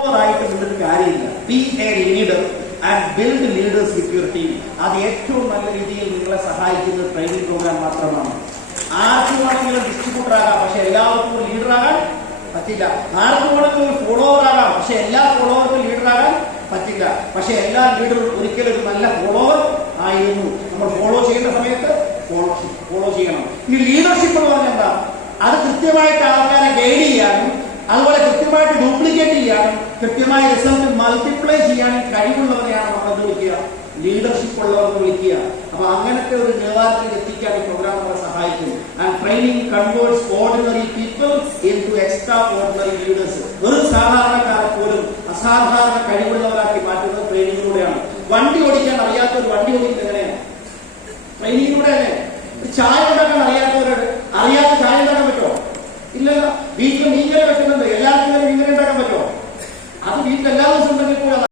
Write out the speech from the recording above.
ആയിട്ട് നിന്നിട്ട് കാര്യമില്ല. B A leader and build leaders with your team. അത് ഏറ്റവും നല്ല രീതിയിൽ നിങ്ങളെ സഹായിക്കുന്ന ട്രെയിനിങ് പ്രോഗ്രാം മാത്രമാണ്. ആർക്കും വേണമെങ്കിലും ഡിസ്ട്രിബ്യൂട്ടർ ആകാം, പക്ഷെ എല്ലാവർക്കും ഒരു ലീഡർ ആകാൻ പറ്റില്ല. ആർക്കും വേണമെങ്കിലും ഒരു ഫോളോവർ ആകാം, പക്ഷെ എല്ലാ ഫോളോവർക്കും ലീഡർ ആകാൻ പറ്റില്ല. പക്ഷെ എല്ലാ ലീഡറും ഒരിക്കലും ഒരു നല്ല ഫോളോവർ ആയിരുന്നു. നമ്മൾ ഫോളോ ചെയ്യുന്ന സമയത്ത് ഫോളോ ചെയ്യണം. ഈ ലീഡർഷിപ്പ് എന്ന് പറഞ്ഞാൽ എന്താ? അത് കൃത്യമായിട്ട് ആൾക്കാരെ ഗൈഡ് ചെയ്യാനും അതുപോലെ കൃത്യമായിട്ട് ഡ്യൂപ്ലിക്കേറ്റ് ചെയ്യാനും കൃത്യമായ റിസൾട്ട് മൾട്ടിപ്ലൈ ചെയ്യാനും കഴിവുള്ളവരെയാണ് നമ്മൾ വിളിക്കുക, ലീഡർഷിപ്പ് ഉള്ളവർ വിളിക്കുക. അപ്പൊ അങ്ങനത്തെ ഒരു നിലവാരത്തിൽ എത്തിക്കാൻ ഈ പ്രോഗ്രാം നമ്മളെ സഹായിക്കും. And training converts ordinary people into extra ordinary leaders. ഒരു സാധാരണക്കാരെ പോലും അസാധാരണ കഴിവുള്ളവരാക്കി മാറ്റുന്നത് ട്രെയിനിങ്ങിലൂടെയാണ്. വണ്ടി ഓടിക്കാൻ അറിയാത്ത ഒരു വണ്ടി ഓടിക്കുന്നത് എങ്ങനെയാണ്? ട്രെയിനിങ്ങിലൂടെ അല്ലേ? ചായ ഉണ്ടാക്കാൻ അറിയാത്തവരോട് അറിയാത്ത ചായ ഉണ്ടാക്കാൻ പറ്റുമോ? ഇല്ലല്ലോ. വീട്ടിൽ മീൻകറി വെക്കുന്നുണ്ട്, എല്ലാവർക്കും മീൻകറി ഉണ്ടാക്കാൻ പറ്റുമോ? അത് വീട്ടിൽ എല്ലാ ദിവസവും ഉണ്ടെങ്കിൽ